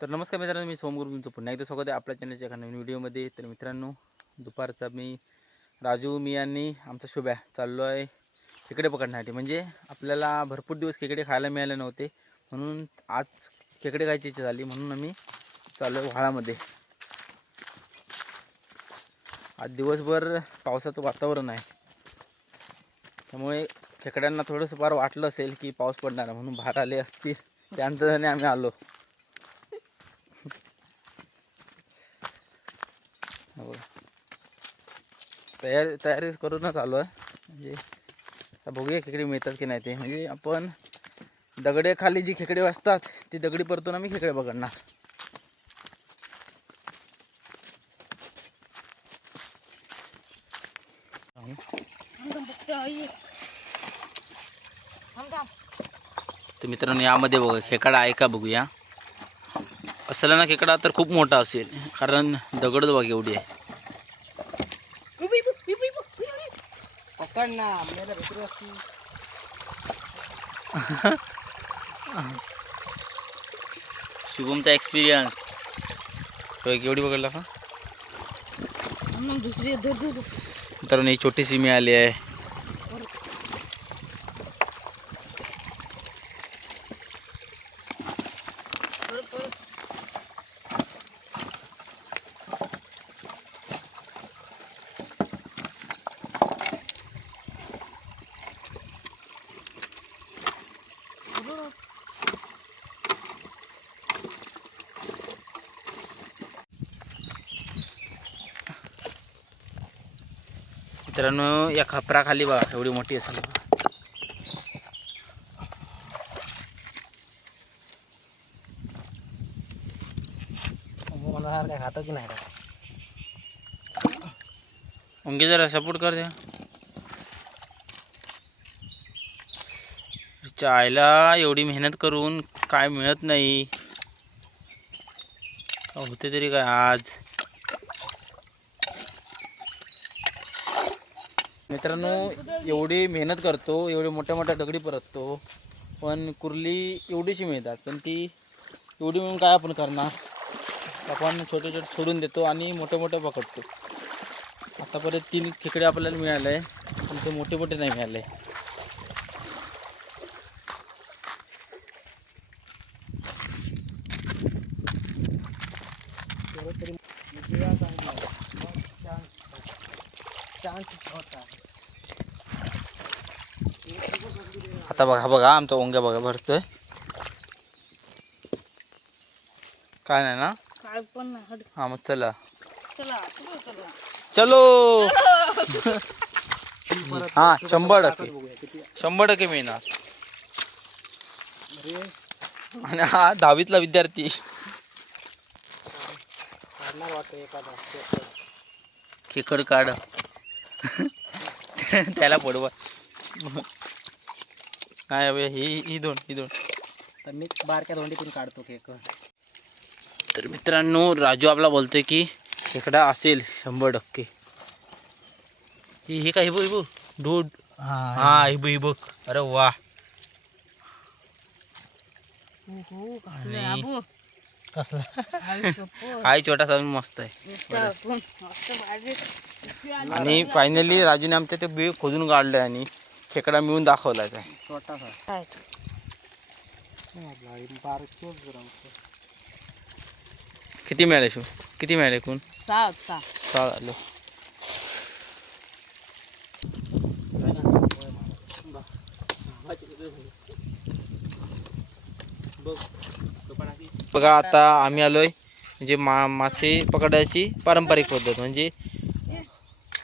तर नमस्कार मित्रांनो मी सोमगुरू तुमचं पुन्हा एकदा स्वागत आहे आपल्या चॅनलच्या एका नवीन व्हिडिओमध्ये तर मित्रांनो दुपारचा मी राजू मी आणि आमचा शुभ्या चाललो आहे खेकडे पकडण्यासाठी. म्हणजे आपल्याला भरपूर दिवस खेकडे खायला मिळाले नव्हते म्हणून आज खेकडे खायची इच्छा झाली म्हणून आम्ही चाललो आहे व्हाळामध्ये. आज दिवसभर पावसाचं वातावरण आहे. त्यामुळे खेकड्यांना थोडंसं फार वाटलं असेल की पाऊस पडणार आहे म्हणून बाहेर आले असतील. त्या आम्ही आलो. बघा. तयारी तयारी करूनच आलो आहे. म्हणजे बघूया खेकडे मिळतात की नाही ते. म्हणजे आपण दगडे खाली जी खेकडे असतात ती दगडी परतून आम्ही खेकडे पकडणार तर मित्रांनो यामध्ये बघा खेकडा आहे का बघूया. असला ना खेकडा तर खूप मोठा असेल कारण दगड बघा एवढी आहे. शुभमचा एक्सपिरियन्स तो एवढी पकडला का दुसरी मित्रांनो ही छोटीशी मिळाली आहे. मित्रांनो या खपराखाली बघा एवढी मोठी असेल. काय खातो की नाही जरा सपोर्ट कर द्या चायला एवढी मेहनत करून काय मिळत नाही. होते तरी काय आज. मित्रांनो एवढी मेहनत करतो एवढे मोठ्या मोठ्या दगडी परततो पण कुर्ली एवढीशी मिळतात पण ती एवढी म्हणून काय आपण करणार? आपण छोटे छोटे सोडून देतो आणि मोठे मोठे पकडतो. आतापर्यंत तीन खेकडे आपल्याला मिळाले पण ते मोठे मोठे नाही मिळाले तेवढं तरी विजया चांगली आहे. मग चान्स चान्स होता आता बघा बघा आमचा ओंग्या बघा भरतोय. काय नाही ना? काय पण नाही हट. हा मग चला. चला चला चलो. हा शंभर टक्के. शंभर टक्के मिळणार. अरे आणि हा दहावीतला विद्यार्थी. खेकड काढ. त्याला पडवा काय हवे? ही ही दोन ही दोन. तर मी बारक्या धोंडीतून काढतो केक तर मित्रांनो राजू आपला बोलतोय की खेकडा असेल शंभर टक्के. ही ही काय हिबू हिबू डूड हा हिबू हिबू अरे वा. आणि कसला? हाय छोटासा मस्त आहे. आणि फायनली राजूने आमच्या ते बी खोदून काढलंय आणि खेकडा मिळून छोटासा जरा किती मिळाले शो किती मिळाले एकूण? सात सहा बघा आता आम्ही आलोय म्हणजे मा मासे पकडायची पारंपरिक पद्धत म्हणजे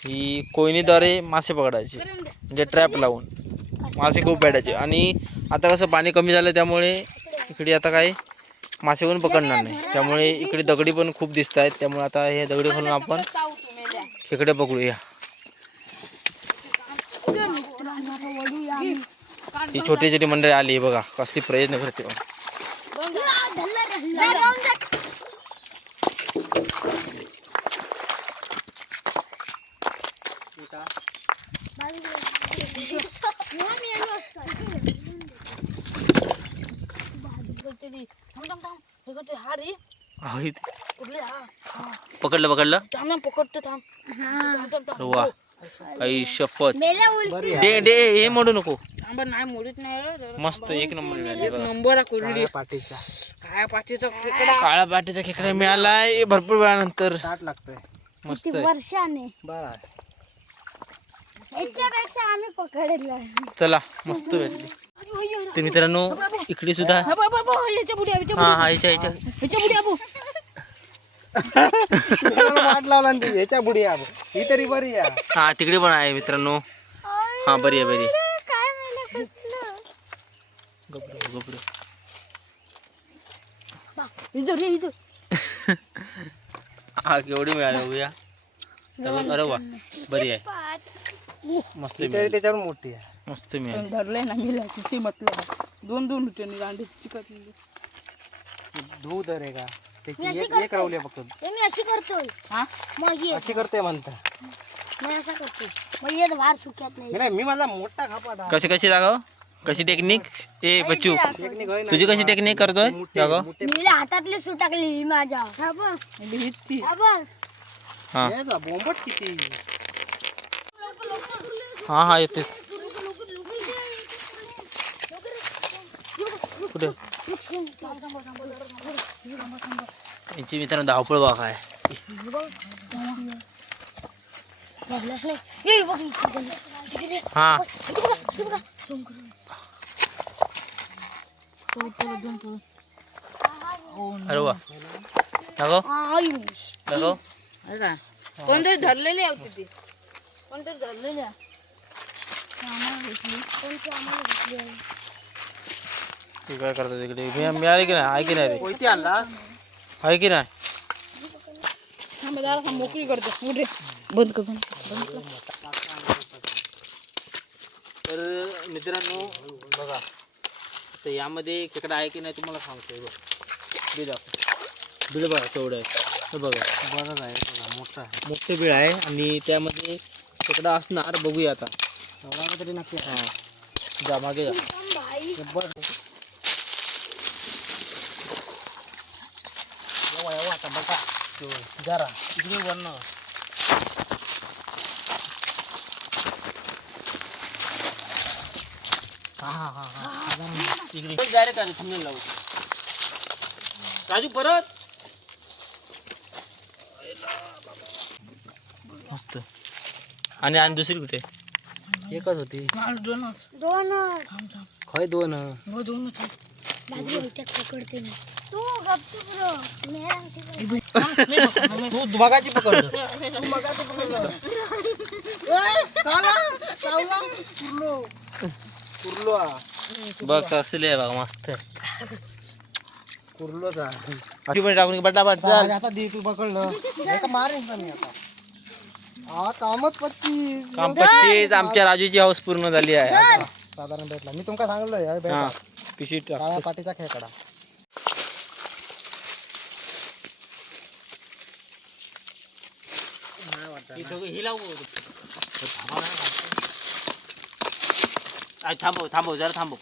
ही कोयनीद्वारे मासे पकडायचे. म्हणजे ट्रॅप लावून. मासे खूप भेटायचे आणि आता कसं पाणी कमी झालं त्यामुळे इकडे आता काय मासे पण पकडणार नाही. त्यामुळे इकडे दगडी पण खूप दिसत आहेत. त्यामुळे आता हे दगडी घालून आपण खेकडे पकडूया. ही छोटी छोटी मंडळी आली बघा कसली प्रयत्न करते. हे इथे. कुठले हा. हा पकडलं पकडलं? थांब ना पकडतो थांब. थांब थांब थांब. वा. आई शपथ. बरी आहे. डे डे हे मोडू नको. थांब नाही मोडीत नाही रे. जरा मस्त एक नंबर मिळाली बघा. नंबर कुर्ली काय पाठीचा खेकडा. काळ्या पाटीचा खेकडा मिळालाय भरपूर वेळानंतर. ताट लागतोय. मस्त आहे. वर्षाने? बरं याच्यापेक्षा आम्ही पकडलं चला मस्त भेटली. तर मित्रांनो इकडे सुद्धा. हा, हा हा याच्या याच्या. वाट लावला ना ती ह्याच्या बुडी आहे ही तरी बरी आहे. हा तिकडे पण आहे मित्रांनो. हा बरी आहे बरी आहे. काय मला कसलं? गबरू गबरू इथं रे इथं. हा केवढी मिळाली बघूया. तर अरे वा बरी आहे. मस्त तरी त्याच्यावर मोठी आहे. मस्त मिळाली. धरलंय ना मी किती म्हटलं. दोन दोन होते आणि चिकट धू दर आहे का? मी त्याची अशी एक करते. एक रावली फक्त. हे मी अशी करतोय. हा? मग ये. अशी करते म्हणता. मी असं करतोय. मग येत बाहेर सुक्यात नाही. हे नाही मी माझा मोठा खापाटा कशी कशी दाखव कशी टेक्निक? ए बच्चू टेक्निक होय ना. तुझी कशी टेक्निक करतोय? दाखव मी हातातली सूट टाकली माझ्या. हा बघ. म्हणजे हीच ती हा बघ. हा. हे जा, बोंबट किती. हां हां येते. कुठे? यांची मित्रांनो धावपळ बाग काय. हां. अरे वा. कोणतरी धरलेली आहे होती ती. कोणतरी धरलेली आहे. ते काय करतात तिकडे मी- मिळाली की नाही आहे की नाही रे कोयती आणला आहे की नाही थांब जरा थांब, मोकळी करतो मोठे बंद कर बंद कर. तर मित्रांनो बघा तर यामध्ये खेकडा आहे की नाही तुम्हाला सांगतो हे बघ. बिल दाखव. बिल बघा केवढं आहे. हे बघा. बरंच आहे बघा, मोठा आहे. मोठे बिळ आहे आणि त्यामध्ये खेकडा असणार बघूया आता. तरी नक्की हां जा मागे जा जब्बर. आता बघा. जरा इकडे वरनं. हा हा हा इकडे डायरेक्ट आले थांबून लावू राजू परत मस्त आणि आणि दुसरी कुठे एकच होती. दोनच. दोन थांब थांब. खय दोन? हो दोनच आहेत. बाजू होत्यात पकडते मी तू गपचूप रह. मी आणते बघ. तू कुर्लो कसले आहे मस्त कुर्लोचा पण टाकून बटाबट चाल. आता दे तू पकडलं. का मारेन का मी आता. हा कामच पच्चीस. काम पच्चीस आमच्या राजूची हाऊस पूर्ण झाली आहे. आता. साधारण भेटला. मी तुमका सांगलो या हा भेटा. पिशी टाक. काळ्या पाटीचा खेकडा. ही थांबव थांबव. जरा थांबव.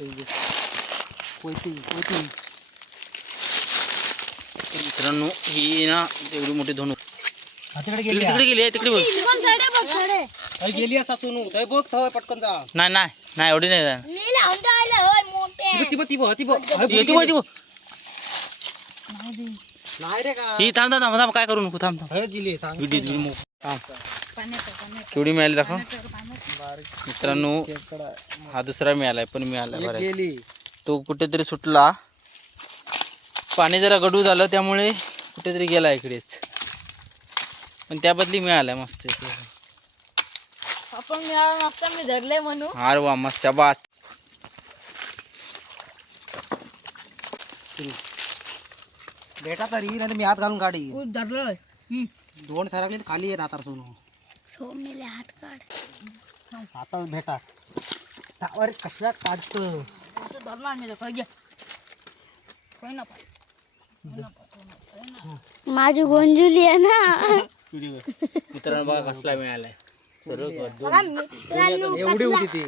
कोयती कोयती. मित्रांनो ही ना एवढी मोठी धनु. तिकडे तिकडे तिकडे गेली आहे तिकडे गेली असा सोनू थंय बघ थंय पटकन जा. नाही नाही नाही एवढी नाही ही थांब थांब थांब काय करू नको थांब थांब. केवढी मिळाली दाखव. मित्रांनो हा दुसरा मिळालाय पण गेली. तो कुठेतरी सुटला. पाणी जरा गडू झालं त्यामुळे कुठेतरी गेला इकडेच. पण त्या बदली मिळालाय मस्त आपण मिळाला नसता मी धरले म्हणून. अरे वा मस्त शाबास. भेटा तरी नाही मी हात घालून गाडी खूप धरलं. दोन सरकले खाली येत आता सोनू. सो मेले हात काढ. आता भेटा. अरे कशा काढत? असं धरणार मी धर घ्या काही ना पाय माझी गोंजुली आहे ना. मित्रांनो बघा कसला मिळालाय. सर्व एवढी होती ती.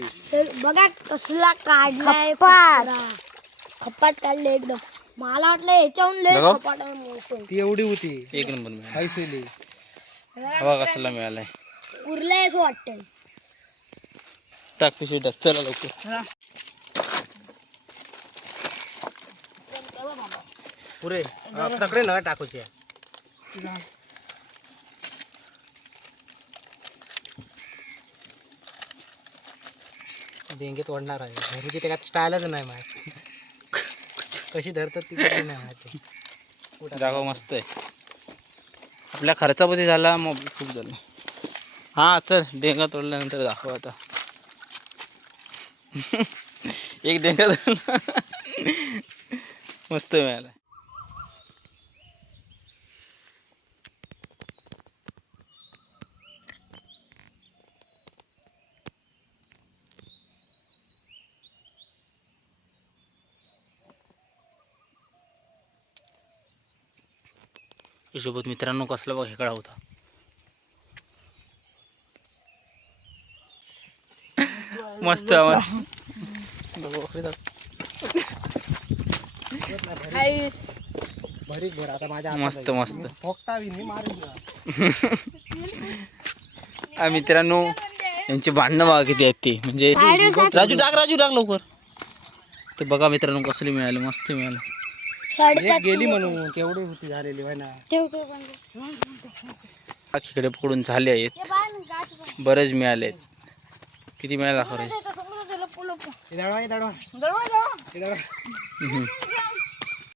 बघा कसला काढलाय खपाट काढले एकदम. मला वाटलं याच्याहून लय. खपाट. ती एवढी होती. एक नंबर मिळाला. हायसुली. बघा कसला मिळालाय. उरलंय असं वाटतंय. टाक पिशवी टाक चला लवकर. पुरे तकडे ना टाकूची. डेंगेत ओढणार आहे. घरीची त्याच्यात स्टाईलच नाही माहिती. कशी धरतात ती नाही माहिती. जागा मस्त आहे. आपल्या खर्चामध्ये झाला मग खूप झालं. हा चल. डेंगा तोडल्यानंतर दाखव आता. एक डेंगा मस्त मिळाला. सोबत मित्रांनो कसला बघ हेकडा होता. मस्त मस्त. मस्त मित्रांनो यांची भांडणं बघा किती आहेत ती. म्हणजे राजू टाक राजू टाक लवकर. ते बघा मित्रांनो कसली मिळाली मस्त मिळालं. एक गेली म्हणून केवढी होती झालेली होय ना. इकडे पकडून झाले आहेत. बरेच मिळाले आहेत. किती मिळाला खरं